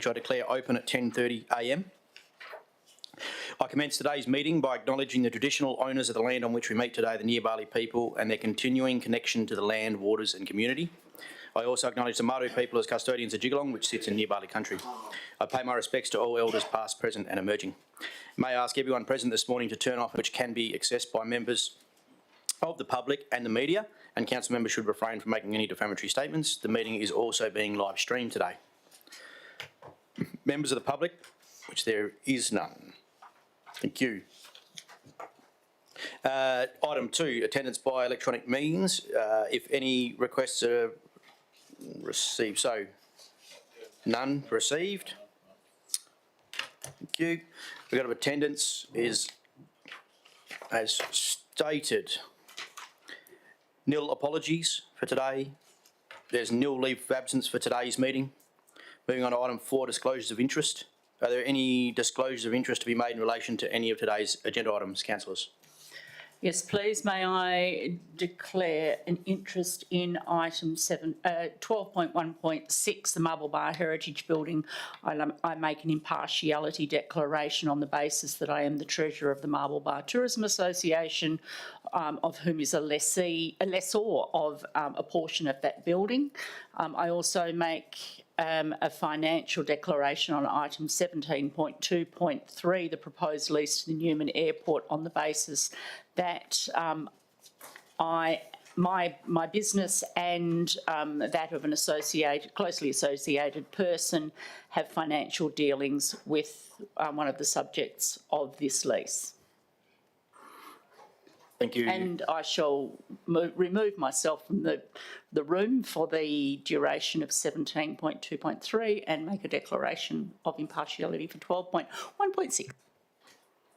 which I declare open at 10:30 a.m. I commence today's meeting by acknowledging the traditional owners of the land on which we meet today, the Nyiyaparli people, and their continuing connection to the land, waters and community. I also acknowledge the Maru people as custodians of Jigalong, which sits in Nyiyaparli country. I pay my respects to all elders past, present and emerging. May I ask everyone present this morning to turn off which can be accessed by members of the public and the media, and council members should refrain from making any defamatory statements. The meeting is also being live streamed today. Members of the public, which there is none. Thank you. Item 2, attendance by electronic means. If any requests are received, so none received. Thank you. Regard of attendance is as stated. Nil apologies for today. There's nil leave of absence for today's meeting. Moving on to item 4, disclosures of interest. Are there any disclosures of interest to be made in relation to any of today's agenda items, councillors? Yes, please. May I declare an interest in item 12.1.6, the Marble Bar Heritage Building. I make an impartiality declaration on the basis that I am the treasurer of the Marble Bar Tourism Association, of whom is a lessor of a portion of that building. I also make a financial declaration on item 17.2.3, the proposed lease to the Newman Airport, on the basis that my business and that of an closely associated person have financial dealings with one of the subjects of this lease. Thank you. And I shall remove myself from the room for the duration of 17.2.3 and make a declaration of impartiality for 12.1.6.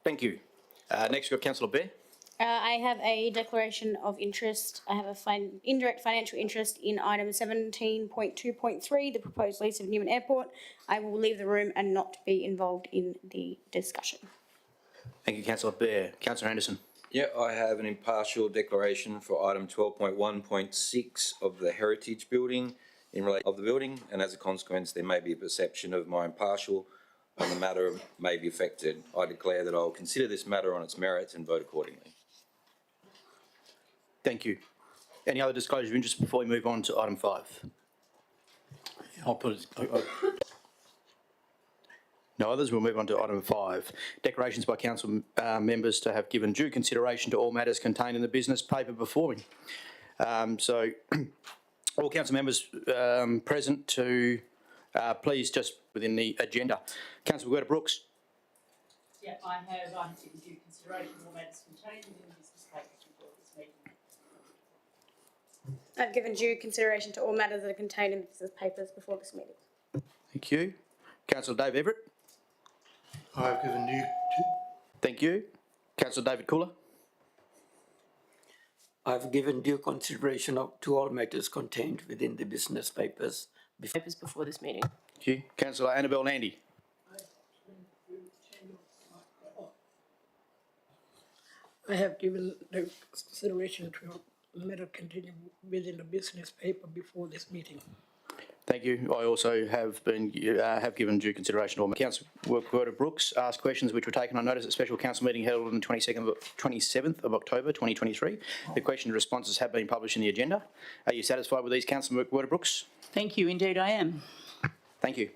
Thank you. Next we've got Councillor Bear. I have a declaration of interest. I have a indirect financial interest in item 17.2.3, the proposed lease of Newman Airport. I will leave the room and not be involved in the discussion. Thank you, Councillor Bear. Councillor Anderson. Yeah, I have an impartial declaration for item 12.1.6 of the heritage building in relation of the building, and as a consequence there may be a perception of my impartial and the matter may be affected. I declare that I will consider this matter on its merits and vote accordingly. Thank you. Any other disclosure of interest before we move on to item 5? I'll put it. No others. We'll move on to item 5. Declarations by council members to have given due consideration to all matters contained in the business paper before me. So all council members present to please just within the agenda. Councillor Brooks. Yeah, I have given due consideration to all matters contained in the business paper before this meeting. I've given due consideration to all matters that are contained in the business papers before this meeting. Thank you. Councillor Dave Everett. I have given due. Thank you. Councillor David Cooler. I've given due consideration to all matters contained within the business papers before this meeting. Thank you. Councillor Annabelle Landy. I have given the consideration to a matter contained within the business paper before this meeting. Thank you. I also have given due consideration to all. Councillor Brooks asked questions which were taken on notice at special council meeting held on the 27th of October 2023. The questions and responses have been published in the agenda. Are you satisfied with these, Councillor Brooks? Thank you. Indeed, I am. Thank you.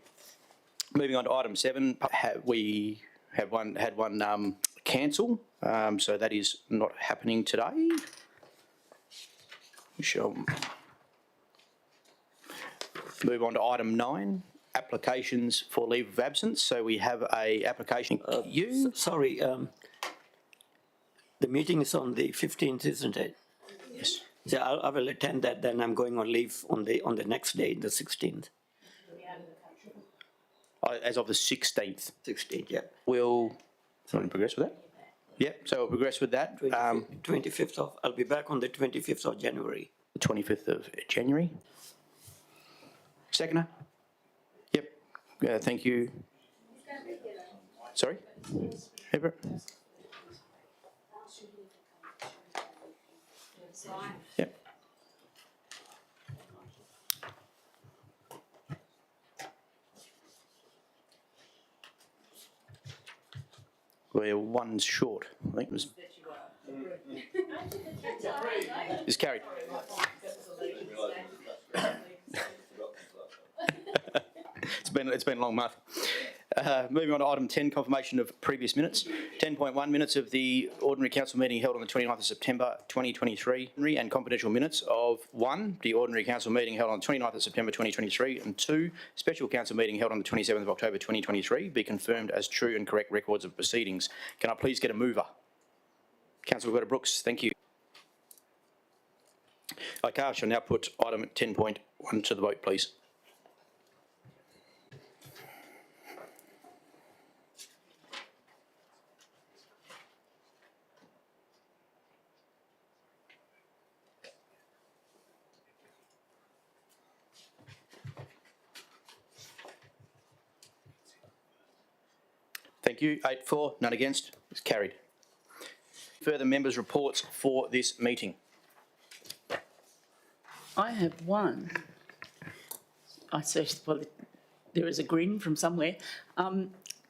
Moving on to item 7, we had one cancel, so that is not happening today. We shall move on to item 9, applications for leave of absence. So we have a application. Sorry, the meeting is on the 15th, isn't it? Yes. So I will attend that. Then I'm going on leave on the next day, the 16th. As of the 16th. 16th, yeah. We'll progress with that. Yep. So we'll progress with that. 25th of. I'll be back on the 25th of January. The 25th of January. Seconder? Yep. Thank you. Sorry? Everett? Yep. We're one short, I think. It's carried. It's been a long month. Moving on to item 10, confirmation of previous minutes. 10.1 minutes of the ordinary council meeting held on the 29th of September 2023 and confidential minutes of 1, the ordinary council meeting held on the 29th of September 2023 and 2, special council meeting held on the 27th of October 2023 be confirmed as true and correct records of proceedings. Can I please get a mover? Councillor Brooks, thank you. Okay, I shall now put item 10.1 to the vote, please. Thank you. 8-4, none against. It's carried. Further members' reports for this meeting. I have one. I see, well, there is a grin from somewhere.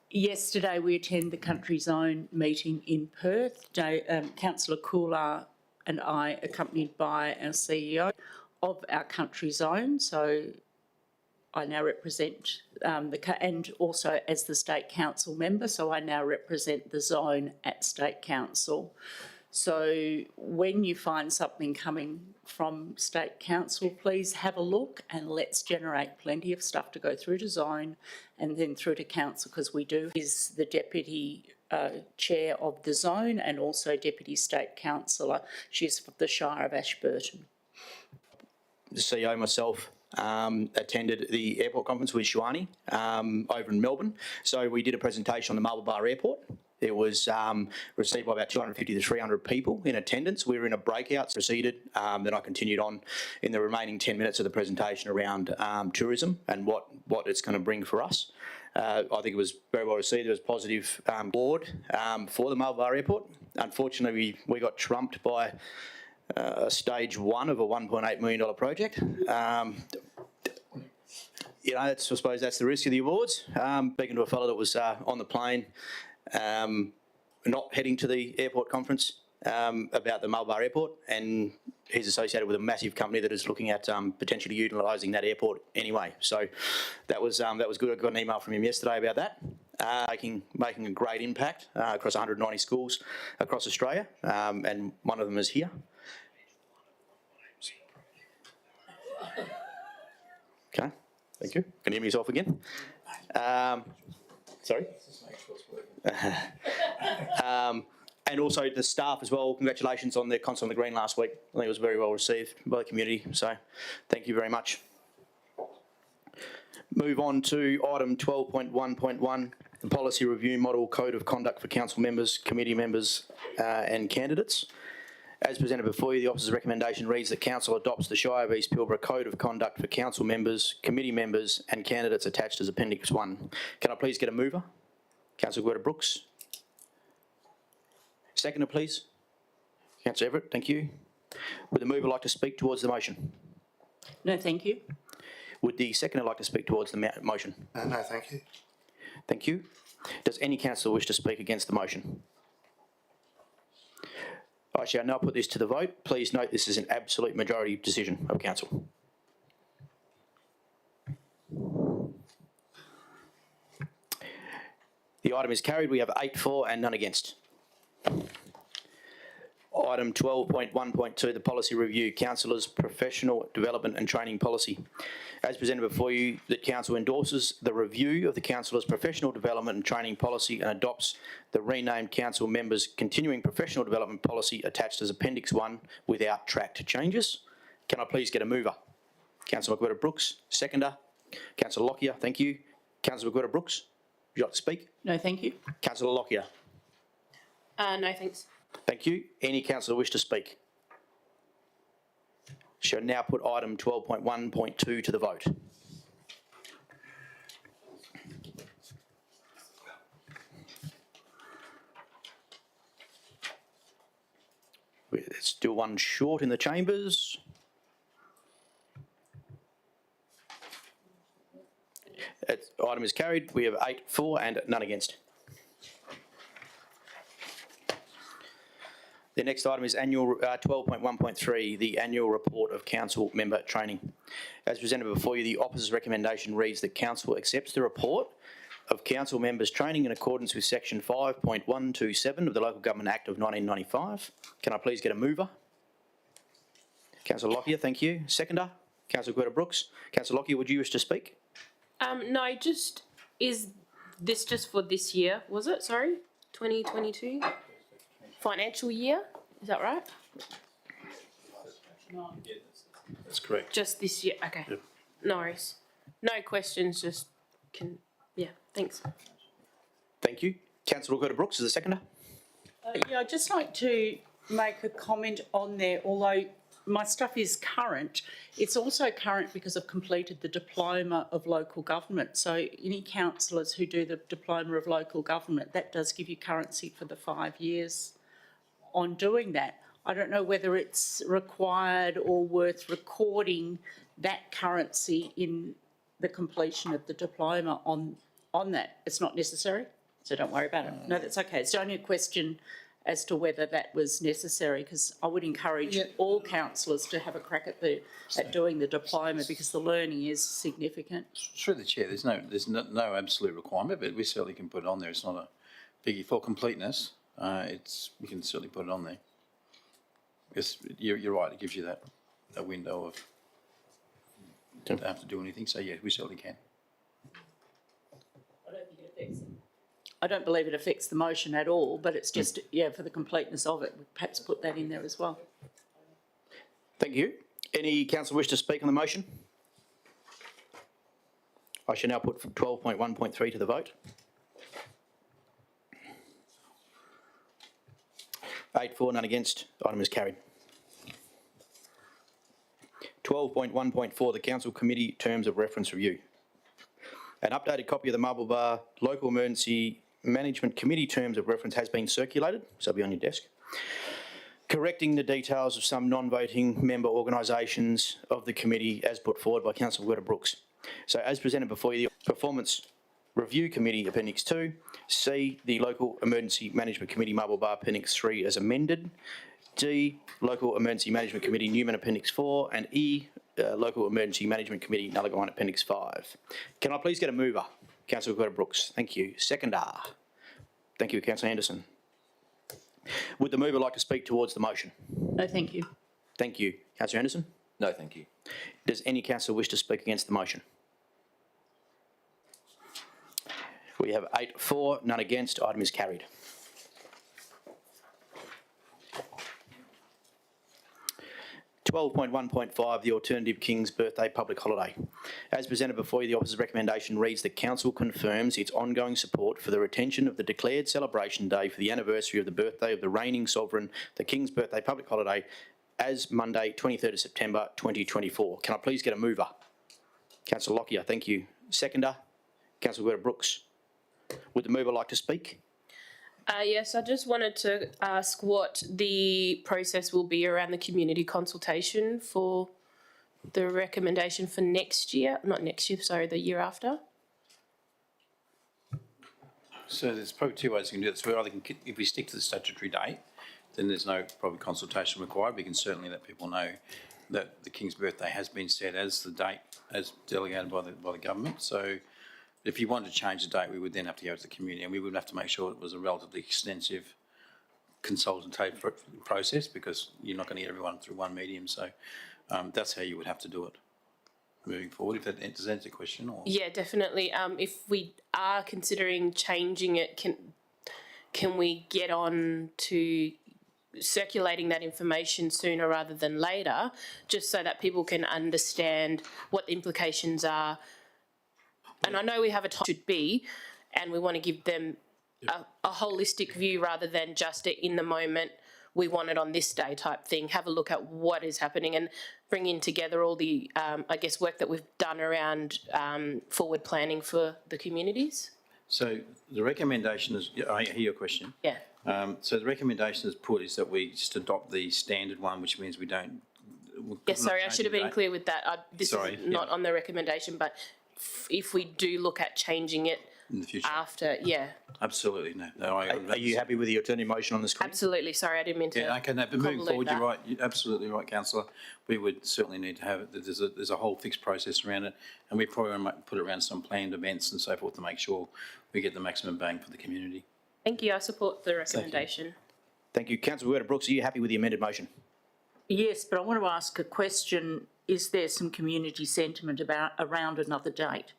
Yesterday we attended the Country Zone meeting in Perth. Councillor Coolar and I, accompanied by our CEO of our Country Zone. So I now represent and also as the State Council member, so I now represent the zone at State Council. So when you find something coming from State Council, please have a look and let's generate plenty of stuff to go through to zone and then through to council, because we do is the deputy chair of the zone and also deputy state councillor. She's for the Shire of Ashburton. The CEO, myself, attended the airport conference with Shwani over in Melbourne. So we did a presentation on the Marble Bar Airport. It was received by about 250 to 300 people in attendance. We were in a breakout, proceeded. Then I continued on in the remaining 10 minutes of the presentation around tourism and what it's going to bring for us. I think it was very well received. There was positive board for the Marble Bar Airport. Unfortunately, we got trumped by stage 1 of a $1.8 million project. You know, I suppose that's the risk of the awards. Speaking to a fellow that was on the plane, not heading to the airport conference about the Marble Bar Airport, and he's associated with a massive company that is looking at potentially utilising that airport anyway. So that was good. I got an email from him yesterday about that. Making a great impact across 190 schools across Australia, and one of them is here. Okay, thank you. Can you hear me yourself again? Sorry? And also the staff as well, congratulations on their concert on the Green last week. I think it was very well received by the community, so thank you very much. Move on to item 12.1.1, the Policy Review Model Code of Conduct for Council Members, Committee Members and Candidates. As presented before you, the officer's recommendation reads that Council adopts the Shire of East Pilbara Code of Conduct for Council Members, Committee Members and Candidates attached as Appendix 1. Can I please get a mover? Councillor Brooks. Seconder, please. Councillor Everett, thank you. Would the mover like to speak towards the motion? No, thank you. Would the seconder like to speak towards the motion? No, thank you. Thank you. Does any councillor wish to speak against the motion? I shall now put this to the vote. Please note this is an absolute majority decision of council. The item is carried. We have 8-4 and none against. Item 12.1.2, the Policy Review, Councillors' Professional Development and Training Policy. As presented before you, the Council endorses the review of the Councillors' Professional Development and Training Policy and adopts the renamed Council Members' Continuing Professional Development Policy attached as Appendix 1 without tracked changes. Can I please get a mover? Councillor Brooks. Seconder. Councillor Lockyer, thank you. Councillor Brooks, would you like to speak? No, thank you. Councillor Lockyer. No, thanks. Thank you. Any councillor wish to speak? Shall now put item 12.1.2 to the vote. There's still one short in the chambers. Item is carried. We have 8-4 and none against. The next item is annual 12.1.3, the annual report of council member training. As presented before you, the officer's recommendation reads that council accepts the report of council members training in accordance with section 5.127 of the Local Government Act of 1995. Can I please get a mover? Councillor Lockyer, thank you. Seconder? Councillor Greta-Brooks. Councillor Lockyer, would you wish to speak? No, is this just for this year, was it? Sorry? 2022? Financial year? Is that right? That's correct. Just this year? Okay. Yep. No worries. No questions, yeah, thanks. Thank you. Councillor Greta-Brooks is the seconder. Yeah, I'd just like to make a comment on there, although my stuff is current, it's also current because I've completed the Diploma of Local Government. So any councillors who do the Diploma of Local Government, that does give you currency for the 5 years on doing that. I don't know whether it's required or worth recording that currency in the completion of the diploma on that. It's not necessary, so don't worry about it. No, that's okay. It's only a question as to whether that was necessary, because I would encourage all councillors to have a crack at doing the diploma, because the learning is significant. Through the chair, there's no absolute requirement, but we certainly can put it on there. It's not a biggie for completeness. We can certainly put it on there. Because you're right, it gives you that window of don't have to do anything. So yeah, we certainly can. I don't believe it affects the motion at all, but it's just, for the completeness of it, perhaps put that in there as well. Thank you. Any councillor wish to speak on the motion? I shall now put 12.1.3 to the vote. 8 for, none against. Item is carried. 12.1.4, the council committee terms of reference review. An updated copy of the Marble Bar Local Emergency Management Committee terms of reference has been circulated, so it'll be on your desk, correcting the details of some non-voting member organisations of the committee as put forward by Councillor Greta-Brooks. So as presented before you, the Performance Review Committee Appendix 2, C, the Local Emergency Management Committee Marble Bar Appendix 3 as amended, D, Local Emergency Management Committee Newman Appendix 4, and E, Local Emergency Management Committee Nullagine Appendix 5. Can I please get a mover? Councillor Greta-Brooks, thank you. Seconder. Thank you, Councillor Anderson. Would the mover like to speak towards the motion? No, thank you. Thank you. Councillor Anderson? No, thank you. Does any councillor wish to speak against the motion? We have 8 for, none against. Item is carried. (12.1.5) The alternative King's Birthday public holiday. As presented before you, the officer's recommendation reads that council confirms its ongoing support for the retention of the declared celebration day for the anniversary of the birthday of the reigning sovereign, the King's Birthday public holiday, as Monday, 23rd of September 2024. Can I please get a mover? Councillor Lockyer, thank you. Seconder, Councillor Greta-Brooks. Would the mover like to speak? Yes, I just wanted to ask what the process will be around the community consultation for the recommendation for next year, not next year, sorry, the year after. So there's probably two ways we can do this. We either can, if we stick to the statutory date, then there's no probably consultation required. We can certainly let people know that the King's birthday has been set as the date as delegated by the government. So if you wanted to change the date, we would then have to go to the community, and we would have to make sure it was a relatively extensive consultative process, because you're not going to get everyone through one medium. So that's how you would have to do it moving forward. If that does that answer the question, or Yeah, definitely. If we are considering changing it, can we get on to circulating that information sooner rather than later, just so that people can understand what the implications are? And I know we have a time should be, and we want to give them a holistic view rather than just in the moment, we want it on this day type thing. Have a look at what is happening and bring in together all the, I guess, work that we've done around forward planning for the communities. So the recommendation is, I hear your question. Yeah. So the recommendation is put is that we just adopt the standard one, which means we don't. Yeah, sorry, I should have been clear with that. This Sorry, is not on the recommendation, but if we do look at changing it, in the future. after, yeah, Absolutely, no. Are you happy with the alternative motion on the screen? absolutely. Sorry, I didn't mean to. Yeah, okay, no, but moving convolute forward, you're that. right, you're absolutely right, councillor. We would certainly need to have it, there's a whole fixed process around it, and we probably might put it around some planned events and so forth to make sure we get the maximum bang for the community. Thank you. I support the recommendation. Thank you. Councillor Brooks, are you happy with the amended motion? Yes, but I want to ask a question. Is there some community sentiment around another date?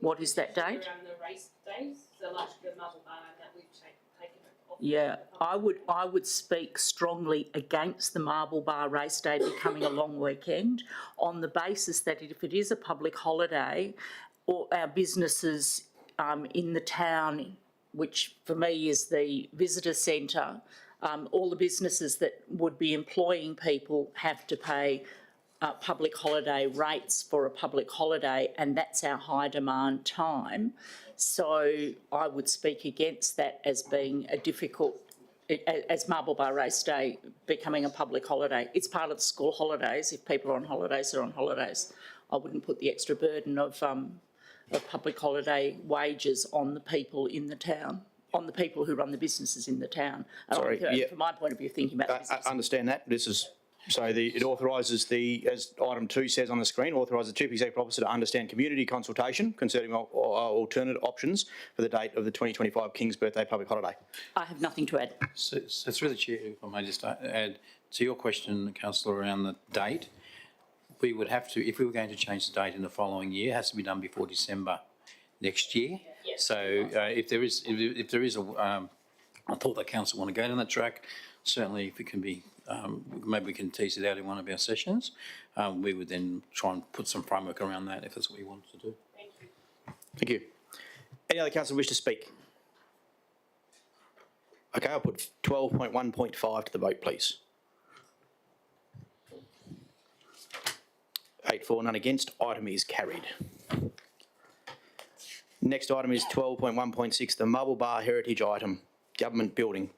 What is that date? Around the race days, so like the Marble Bar that we've taken off. Yeah, I would speak strongly against the Marble Bar race day becoming a long weekend on the basis that if it is a public holiday, or our businesses in the town, which for me is the visitor centre, all the businesses that would be employing people have to pay public holiday rates for a public holiday, and that's our high demand time. So I would speak against that as being a difficult, as Marble Bar Race Day becoming a public holiday. It's part of the school holidays. If people are on holidays, they're on holidays. I wouldn't put the extra burden of public holiday wages on the people in the town, on the people who run the businesses in the town. Sorry, yeah. From my point of view, thinking about business. I understand that. This is, it authorises as item 2 says on the screen, authorises the Chief Executive Officer to understand community consultation concerning alternate options for the date of the 2025 King's Birthday public holiday. I have nothing to add. So through the chair, if I may just add to your question, councillor, around the date, we would have to, if we were going to change the date in the following year, it has to be done before December next year. Yes. So if there is I thought that council want to go down that track, certainly if it can be, maybe we can tease it out in one of our sessions. We would then try and put some framework around that if that's what we want to do. Thank you. Thank you. Any other councillor wish to speak? Okay, I'll put 12.1.5 to the vote, please. 8 for, none against. Item is carried. Next item is 12.1.6, the Marble Bar Heritage Item, Government Building.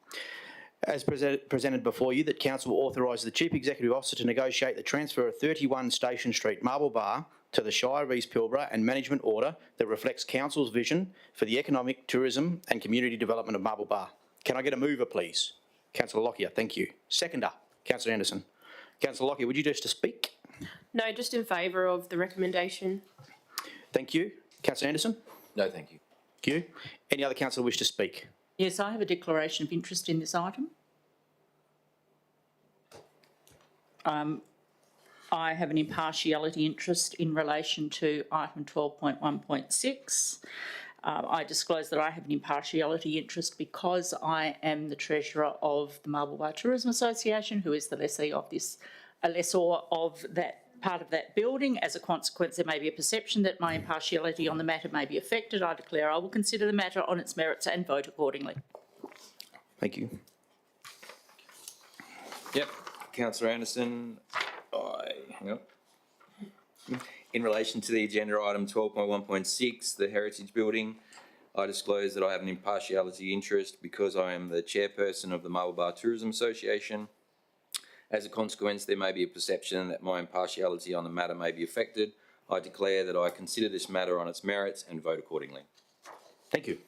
As presented before you, that council will authorise the Chief Executive Officer to negotiate the transfer of 31 Station Street Marble Bar to the Shire of East Pilbara and management order that reflects council's vision for the economic, tourism and community development of Marble Bar. Can I get a mover, please? Councillor Lockyer, thank you. Seconder, Councillor Anderson. Councillor Lockyer, would you just to speak? No, just in favour of the recommendation. Thank you. Councillor Anderson? No, thank you. Thank you. Any other councillor wish to speak? Yes, I have a declaration of interest in this item. I have an impartiality interest in relation to item 12.1.6. I disclose that I have an impartiality interest because I am the treasurer of the Marble Bar Tourism Association, who is the lessee of this, a lessor of that part of that building. As a consequence, there may be a perception that my impartiality on the matter may be affected. I declare I will consider the matter on its merits and vote accordingly. Thank you. Yep. Councillor Anderson, hang on. In relation to the agenda item 12.1.6, the Heritage Building, I disclose that I have an impartiality interest because I am the chairperson of the Marble Bar Tourism Association. As a consequence, there may be a perception that my impartiality on the matter may be affected. I declare that I consider this matter on its merits and vote accordingly. Thank you.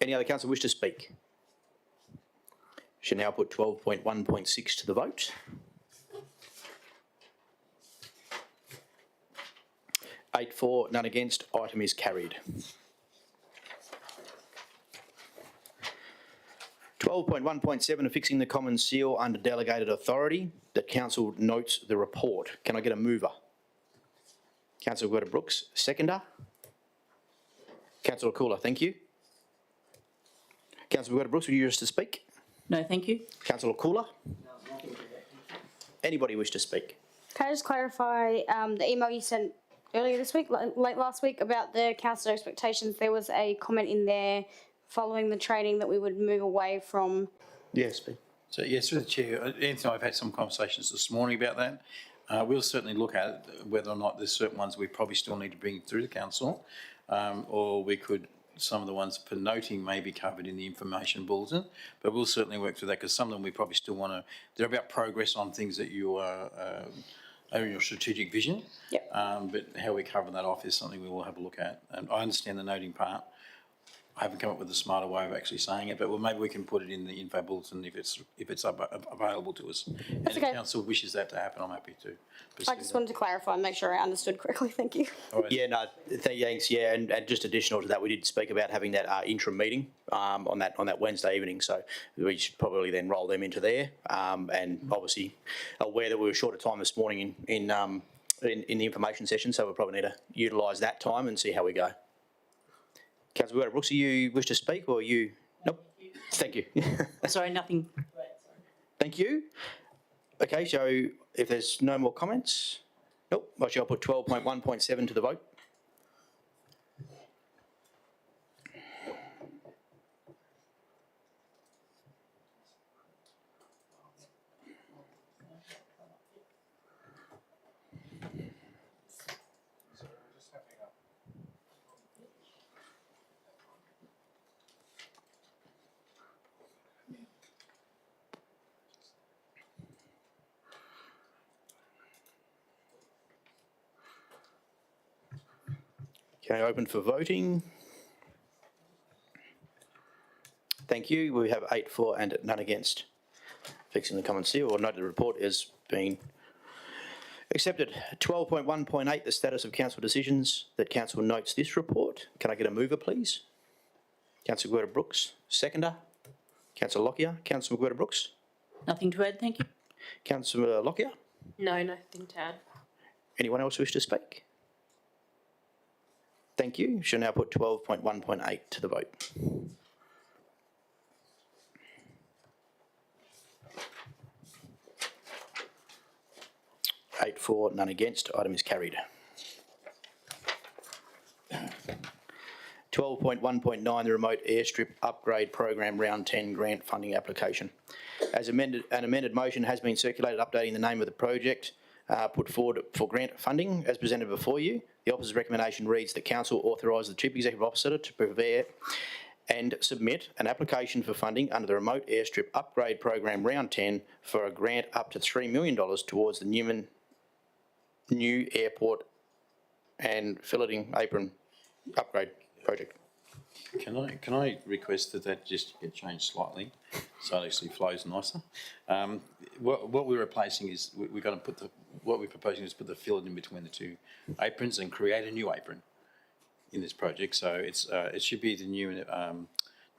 Any other councillor wish to speak? Should now put 12.1.6 to the vote. 8 for, none against. Item is carried. 12.1.7, affixing the common seal under delegated authority, that council notes the report. Can I get a mover? Councillor Brooks, seconder. Councillor Cooler, thank you. Councillor Brooks, would you wish to speak? No, thank you. Councillor Cooler? Anybody wish to speak? Can I just clarify the email you sent earlier this week, late last week, about the council expectations? There was a comment in there following the training that we would move away from. Yes, speak. So yes, through the chair, Anthony, I've had some conversations this morning about that. We'll certainly look at whether or not there's certain ones we probably still need to bring through the council, or we could, some of the ones for noting may be covered in the information bulletin, but we'll certainly work through that because some of them we probably still want to, they're about progress on things that you are your strategic vision. Yep. But how we cover that off is something we will have a look at. And I understand the noting part. I haven't come up with a smarter way of actually saying it, but well, maybe we can put it in the info bulletin if it's available to us. And if okay. council wishes that to happen, I'm happy to pursue I just wanted to clarify and make sure I understood correctly. Thank you. Yeah, no, thanks, yeah, and just additional to that, we did speak about having that interim meeting on that Wednesday evening, so we should probably then roll them into there, and obviously aware that we were short of time this morning in the information session, so we'll probably need to utilise that time and see how we go. Councillor Brooks, do you wish to speak or you? Nope. Thank you. Sorry, nothing. Thank you. Okay, so if there's no more comments, nope, I shall put 12.1.7 to the vote. Okay, open for voting. Thank you. We have 8 for and none against. Fixing the common seal or note the report has been accepted. 12.1.8, the status of council decisions that council notes this report. Can I get a mover, please? Councillor Brooks. Seconder. Councillor Lockyer. Councillor Brooks. Nothing to add, thank you. Councillor Lockyer. No, nothing to add. Anyone else wish to speak? Thank you. Shall now put 12.1.8 to the vote. Eight for, none against. Item is carried. 12.1.9, the remote airstrip upgrade program round 10 grant funding application. As amended, an amended motion has been circulated updating the name of the project put forward for grant funding as presented before you. The officer's recommendation reads that council authorise the Chief Executive Officer to prepare and submit an application for funding under the remote airstrip upgrade program round 10 for a grant up to $3 million towards the Newman new airport and filleting apron upgrade project. Can I request that just get changed slightly so it actually flows nicer? What we're replacing is we're going to put what we're proposing is put the fillet in between the two aprons and create a new apron in this project. So it's it should be the new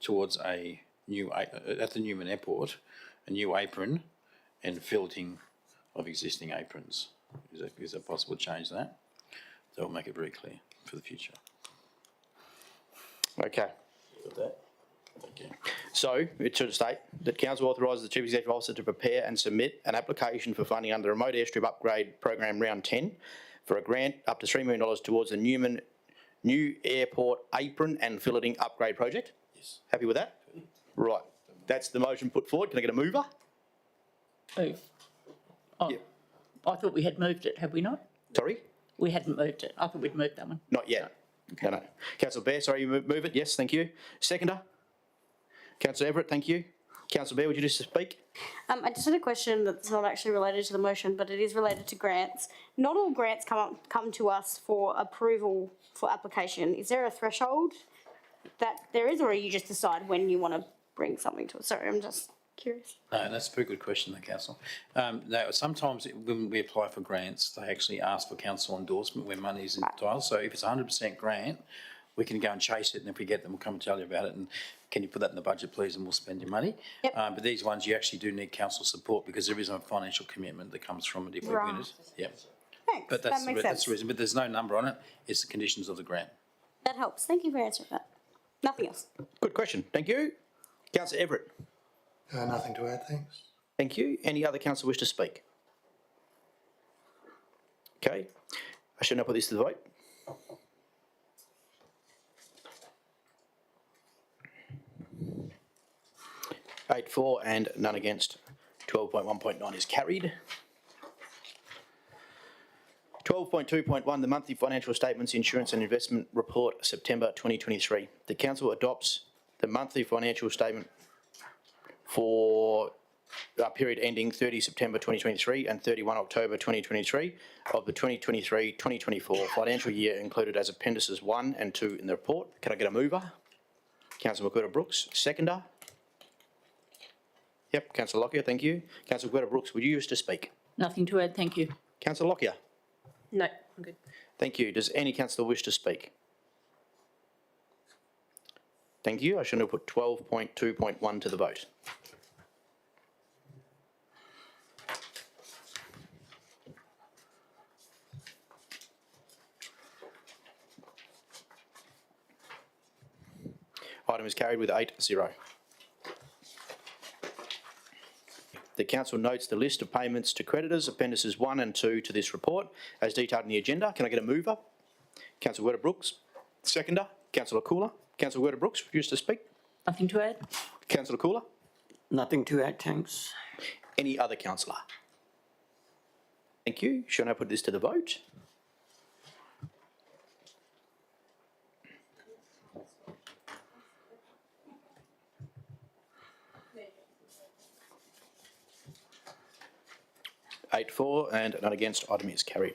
towards a new at the Newman Airport, a new apron and filleting of existing aprons. Is that possible to change that? That will make it very clear for the future. Okay. Got that? Okay. So it should state that council authorises the Chief Executive Officer to prepare and submit an application for funding under the remote airstrip upgrade program round 10 for a grant up to $3 million towards the Newman new airport apron and filleting upgrade project. Yes. Happy with that? Right. That's the motion put forward. Can I get a mover? Move. Oh, Yeah. I thought we had moved it, have we not? Sorry? We hadn't moved it. I thought we'd moved that one. Not yet. No, no. Councillor Bear, sorry, you move it. Yes, thank you. Seconder? Councillor Everett, thank you. Councillor Bear, would you just speak? I just had a question that's not actually related to the motion, but it is related to grants. Not all grants come to us for approval for application. Is there a threshold that there is, or you just decide when you want to bring something to us? Sorry, I'm just curious. No, that's a very good question, the council. Now, sometimes when we apply for grants, they actually ask for council endorsement when money is entitled. So if it's 100% grant, we can go and chase it, and if we get them, we'll come and tell you about it. And can you put that in the budget, please, and we'll spend your money. Yep. But these ones, you actually do need council support because there is a financial commitment that comes from it if we win it. Yep. Thanks, But that that's makes that's sense. the reason. But there's no number on it. It's the conditions of the grant. That helps. Thank you for answering that. Nothing else. Good question. Thank you. Councillor Everett? Nothing to add, thanks. Thank you. Any other councillor wish to speak? Okay. I shall now put this to the vote. Eight for and none against. 12.1.9 is carried. 12.2.1, the monthly financial statements, insurance and investment report, September 2023. The council adopts the monthly financial statement for period ending 30 September 2023 and 31 October 2023 of the 2023-2024 financial year included as appendices 1 and 2 in the report. Can I get a mover? Councillor McWhirter-Brooks. Seconder? Yep, Councillor Lockyer, thank you. Councillor McWhirter-Brooks, would you wish to speak? Nothing to add, thank you. Councillor Lockyer? No, I'm good. Thank you. Does any councillor wish to speak? Thank you. I shall now put 12.2.1 to the vote. Item is carried with 8-0. The council notes the list of payments to creditors, appendices 1 and 2 to this report, as detailed in the agenda. Can I get a mover? Councillor Whittaker-Brooks. Seconder? Councillor Cooler. Councillor Whittaker-Brooks, wish to speak? Nothing to add? Councillor Cooler? Nothing to add, thanks. Any other councillor? Thank you. Shall now put this to the vote. Eight for and none against. Item is carried.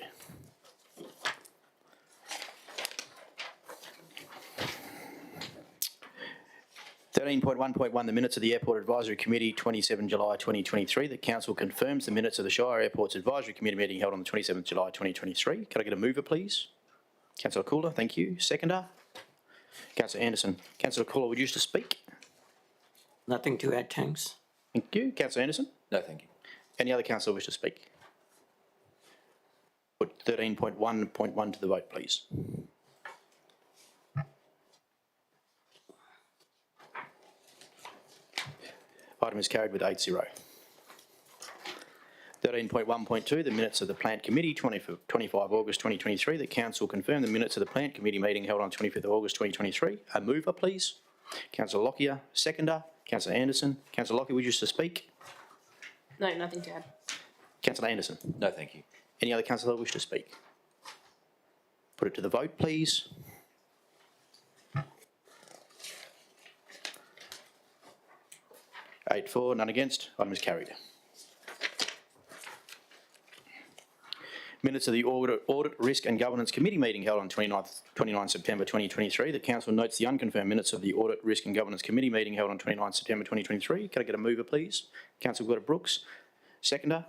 Thirteen point 1.1, the minutes of the Airport Advisory Committee, 27 July 2023. The council confirms the minutes of the Shire Airports Advisory Committee meeting held on the 27th July 2023. Can I get a mover, please? Councillor Cooler, thank you. Seconder? Councillor Anderson. Councillor Cooler, would you wish to speak? Nothing to add, thanks. Thank you. Councillor Anderson? No, thank you. Any other councillor wish to speak? Put 13.1.1 to the vote, please. Item is carried with 8-0. 13.1.2, the minutes of the Plant Committee, 25 August 2023. The council confirmed the minutes of the Plant Committee meeting held on 25th August 2023. A mover, please. Councillor Lockyer. Seconder. Councillor Anderson. Councillor Lockyer, would you wish to speak? No, nothing to add. Councillor Anderson. No, thank you. Any other councillor wish to speak? Put it to the vote, please. Eight for, none against. Item is carried. Minutes of the Audit, Risk and Governance Committee meeting held on 29 September 2023. The council notes the unconfirmed minutes of the Audit, Risk and Governance Committee meeting held on 29 September 2023. Can I get a mover, please? Councillor Whittaker-Brooks. Seconder?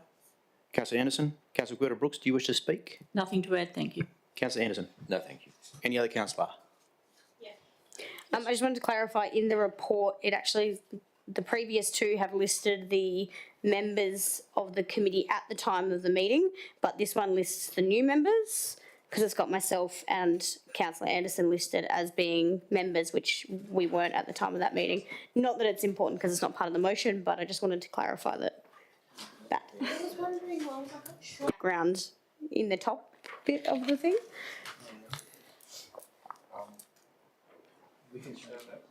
Councillor Anderson. Councillor Whittaker-Brooks, do you wish to speak? Nothing to add, thank you. Councillor Anderson. No, thank you. Any other councillor? I just wanted to clarify, in the report, it actually, the previous two have listed the members of the committee at the time of the meeting, but this one lists the new members, because it's got myself and Councillor Anderson listed as being members, which we weren't at the time of that meeting. Not that it's important because it's not part of the motion, but I just wanted to clarify that. I was wondering why background in the top bit of the thing. We can change that.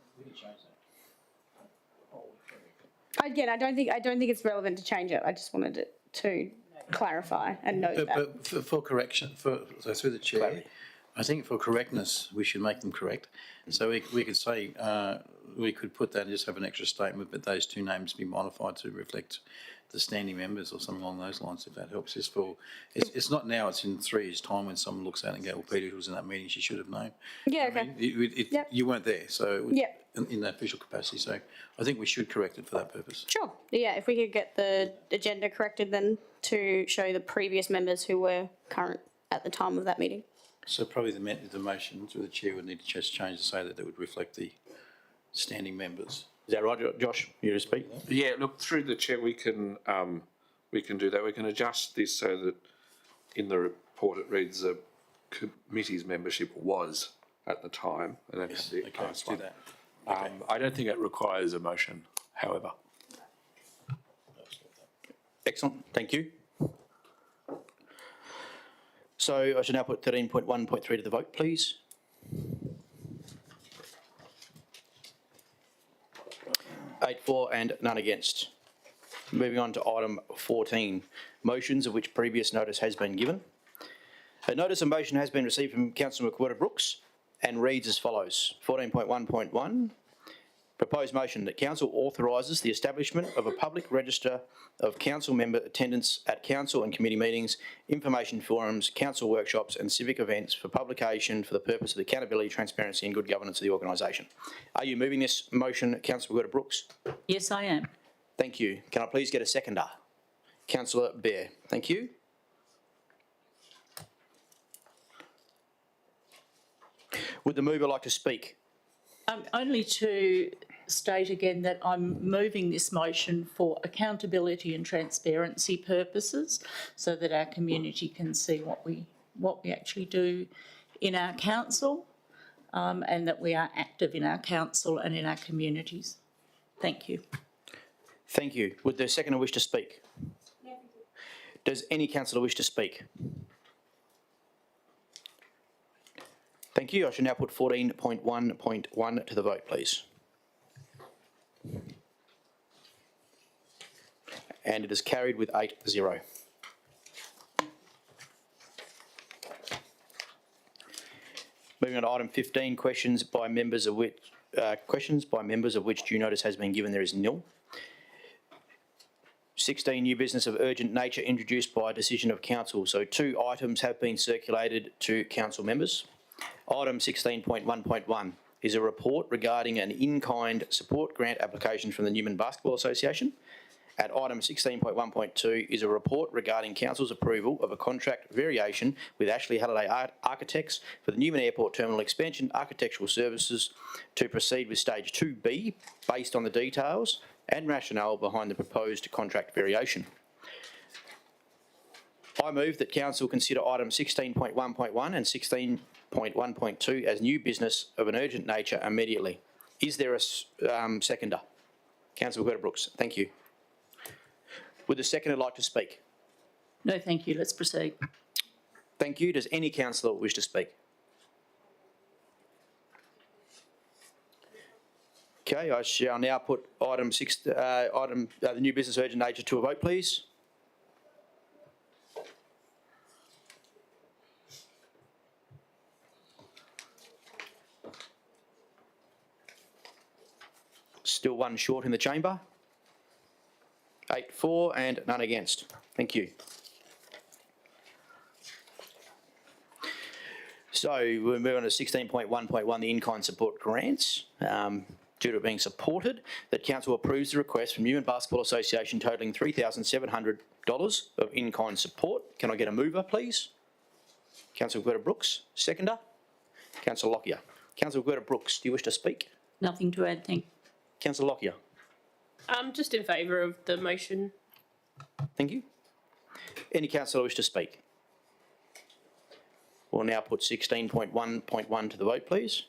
Again, I don't think it's relevant to change it. I just wanted it to clarify and note that. But for correction, so through the chair, Clarity. I think for correctness, we should make them correct. So we could say, we could put that and just have an extra statement, but those two names be modified to reflect the standing members or something along those lines, if that helps. It's not now, it's in 3 years' time when someone looks at it and go, well, Peter was in that meeting, she should have known. Yeah, I okay. mean, Yep. You weren't there, so Yep. in that official capacity, so I think we should correct it for that purpose. Sure. Yeah, if we could get the agenda corrected then to show the previous members who were current at the time of that meeting. So probably the motion through the chair would need to just change to say that would reflect the standing members. Is that right, Josh? You to speak? Yeah, look, through the chair, we can do that. We can adjust this so that in the report it reads the committee's membership was at the time, and then have the Okay, let's past do one. that. I don't think it requires a motion, however. Excellent, thank you. So I should now put 13.1.3 to the vote, please. Eight for and none against. Moving on to item 14, motions of which previous notice has been given. A notice of motion has been received from Councillor McWhirter-Brooks and reads as follows. 14.1.1, Proposed motion that council authorises the establishment of a public register of council member attendance at council and committee meetings, information forums, council workshops and civic events for publication for the purpose of the accountability, transparency and good governance of the organisation. Are you moving this motion, Councillor Brooks? Yes, I am. Thank you. Can I please get a seconder? Councillor Bear. Thank you. Would the mover like to speak? Only to state again that I'm moving this motion for accountability and transparency purposes, so that our community can see what we actually do in our council, and that we are active in our council and in our communities. Thank you. Thank you. Would the seconder wish to speak? No. Does any councillor wish to speak? Thank you. I shall now put 14.1.1 to the vote, please. And it is carried with 8-0. Moving on to item 15, questions by members of which due notice has been given. There is nil. 16, new business of urgent nature introduced by decision of council. So 2 items have been circulated to council members. Item 16.1.1 is a report regarding an in-kind support grant application from the Newman Basketball Association. At item 16.1.2 is a report regarding council's approval of a contract variation with Ashley Halliday Architects for the Newman Airport Terminal Expansion Architectural Services to proceed with stage 2B based on the details and rationale behind the proposed contract variation. I move that council consider items 16.1.1 and 16.1.2 as new business of an urgent nature immediately. Is there a seconder? Councillor Brooks, thank you. Would the seconder like to speak? No, thank you. Let's proceed. Thank you. Does any councillor wish to speak? Okay, I shall now put the new business urgent nature to a vote, please. Still one short in the chamber. 8 for and none against. Thank you. So we'll move on to 16.1.1, the in-kind support grants. Due to it being supported, that council approves the request from Newman Basketball Association totalling $3,700 of in-kind support. Can I get a mover, please? Councillor Brooks. Seconder? Councillor Lockyer. Councillor Brooks, do you wish to speak? Nothing to add, thank you. Councillor Lockyer. I'm just in favour of the motion. Thank you. Any councillor wish to speak? We'll now put 16.1.1 to the vote, please.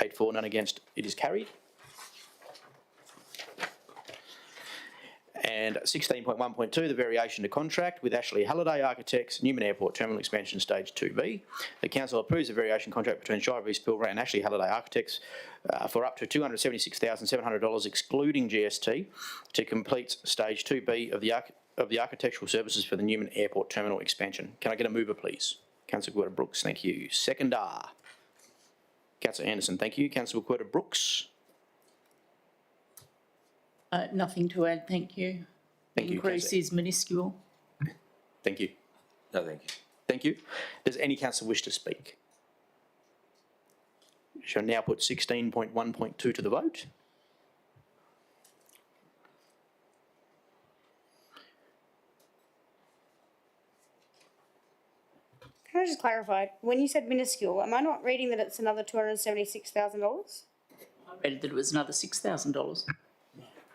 Eight for, none against. It is carried. And 16.1.2, the variation to contract with Ashley Halliday Architects, Newman Airport Terminal Expansion Stage 2B. The council approves the variation contract between Shire of East Pilbara and Ashley Halliday Architects for up to $276,700 excluding GST to complete Stage 2B of the architectural services for the Newman Airport Terminal Expansion. Can I get a mover, please? Councillor Brooks, thank you. Seconder. Councillor Anderson, thank you. Councillor Brooks. Nothing to add, thank you. Thank you, Increase Councillor. is minuscule. Thank you. No, thank you. Thank you. Does any councillor wish to speak? Shall now put 16.1.2 to the vote. Can I just clarify, when you said minuscule, am I not reading that it's another $276,000? I read that it was another $6,000.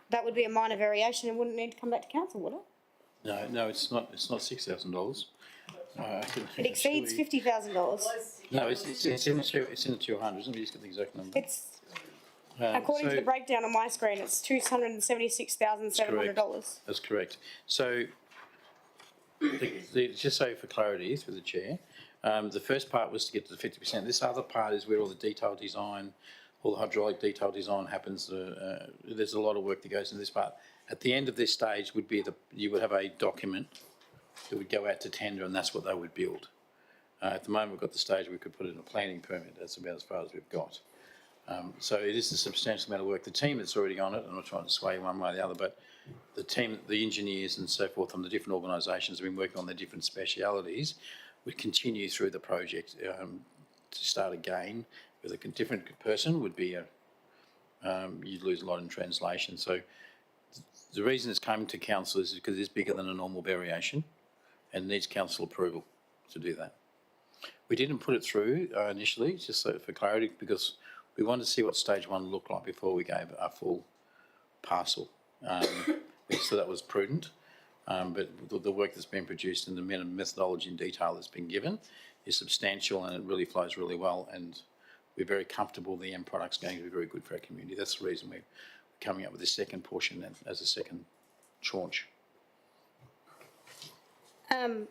That would be a minor variation and wouldn't need to come back to council, would it? No, it's not. It's not $6,000. It exceeds $50,000. No, it's in the 200s. Let me just get the exact number. It's, according to the breakdown on my screen, it's $276,700. That's correct. So, just so for clarity, through the chair, the first part was to get to the 50%. This other part is where all the detailed design, all the hydraulic detail design happens. There's a lot of work that goes into this part. At the end of this stage would be you would have a document that would go out to tender, and that's what they would build. At the moment, we've got the stage we could put it in a planning permit. That's about as far as we've got. So it is a substantial amount of work. The team that's already on it, I'm not trying to sway one way or the other, but the team, the engineers and so forth on the different organisations have been working on their different specialities. We continue through the project to start again with a different person would be you'd lose a lot in translation. So the reason it's coming to council is because it's bigger than a normal variation and needs council approval to do that. We didn't put it through initially, just so for clarity, because we wanted to see what stage one looked like before we gave a full parcel. So that was prudent. But the work that's been produced and the methodology and detail that's been given is substantial, and it really flows really well, and we're very comfortable the end product's going to be very good for our community. That's the reason we're coming up with this second portion as a second tranche. I'm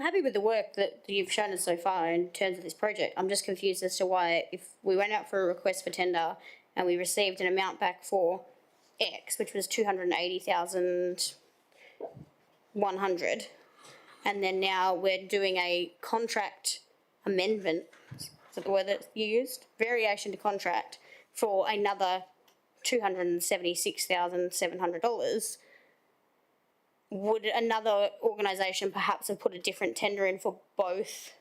happy with the work that you've shown us so far in terms of this project. I'm just confused as to why, if we went out for a request for tender and we received an amount back for X, which was 280,100, and then now we're doing a contract amendment, is that the word that you used? Variation to contract for another $276,700. Would another organisation perhaps have put a different tender in for both?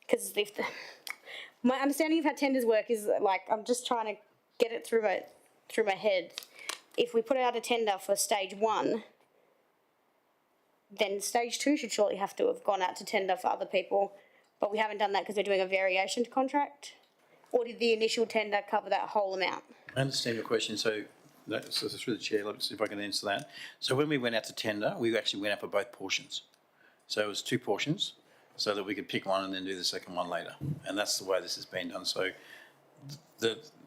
Because my understanding of how tenders work is like, I'm just trying to get it through my head. If we put out a tender for stage one, then stage two should surely have to have gone out to tender for other people, but we haven't done that because we're doing a variation to contract? Or did the initial tender cover that whole amount? I understand your question. So through the chair, let's see if I can answer that. So when we went out to tender, we actually went out for both portions. So it was two portions so that we could pick one and then do the second one later. And that's the way this has been done. So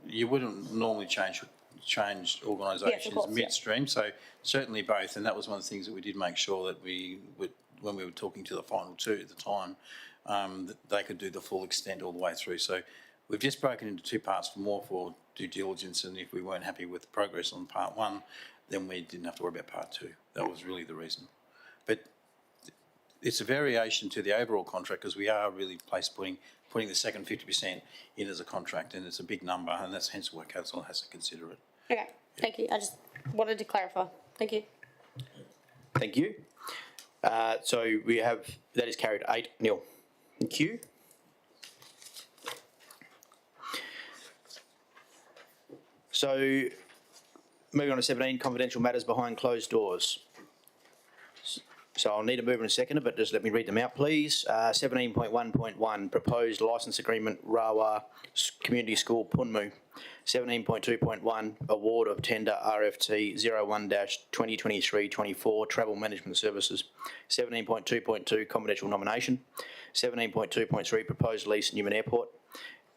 you wouldn't normally change organisations midstream. So certainly both. And that was one of the things that we did make sure that when we were talking to the final two at the time, that they could do the full extent all the way through. So we've just broken into two parts for due diligence, and if we weren't happy with the progress on part one, then we didn't have to worry about part two. That was really the reason. But it's a variation to the overall contract because we are really putting the second 50% in as a contract, and it's a big number, and that's hence why council has to consider it. Okay, thank you. I just wanted to clarify. Thank you. Thank you. So we have, that is carried 8-0. Thank you. So, moving on to 17, confidential matters behind closed doors. So I'll need a mover and a seconder, but just let me read them out, please. 17.1.1, proposed licence agreement, Rawa Community School, Punmu. 17.2.1, award of tender RFT 01-2023-24, travel management services. 17.2.2, confidential nomination. 17.2.3, proposed lease, Newman Airport.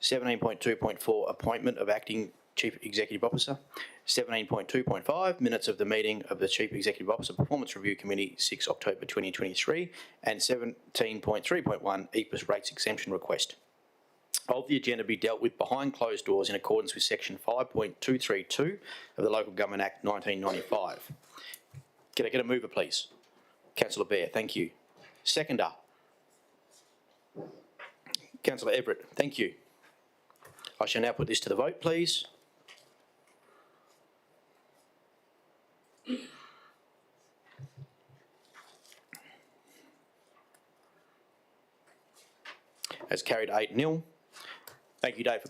17.2.4, appointment of acting Chief Executive Officer. 17.2.5, minutes of the meeting of the Chief Executive Officer Performance Review Committee, 6 October 2023, and 17.3.1, EPIS rates exemption request. Of the agenda be dealt with behind closed doors in accordance with section 5.232 of the Local Government Act 1995. Can I get a mover, please? Councillor Bear, thank you. Seconder. Councillor Everett, thank you. I shall now put this to the vote, please. That's carried 8-0. Thank you, Dave, for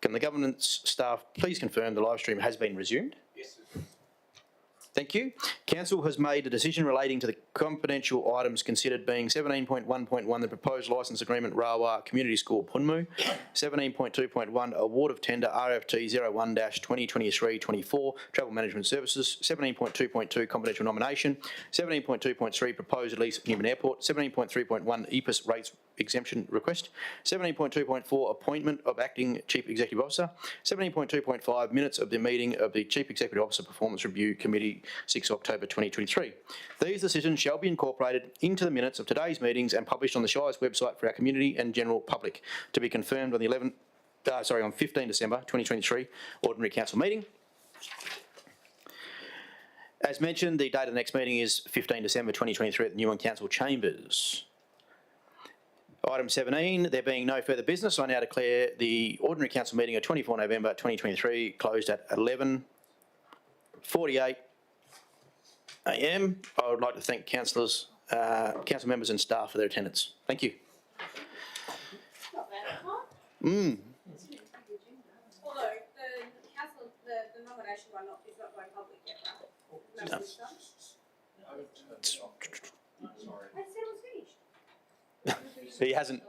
Can the governance staff please confirm the live stream has been resumed? Yes. Thank you. Council has made a decision relating to the confidential items considered being 17.1.1, the proposed licence agreement Rawa Community School Punmu, 17.2.1, award of tender RFT 01-2023-24 travel management services, 17.2.2 confidential nomination, 17.2.3 proposed lease Newman Airport, 17.3.1 EPIS rates exemption request, 17.2.4 appointment of acting chief executive officer, 17.2.5 minutes of the meeting of the chief executive officer performance review committee 6 October 2023. These decisions shall be incorporated into the minutes of today's meetings and published on the Shire's website for our community and general public to be confirmed on the on 15 December 2023 ordinary council meeting. As mentioned, the date of the next meeting is 15 December 2023 at the Newman Council Chambers. Item 17, there being no further business, I now declare the ordinary council meeting of 24 November 2023 closed at 11:48 a.m. I would like to thank councillors, council members and staff for their attendance. Thank you. Although the nomination one is not going public yet, right? No. I said it was finished. He hasn't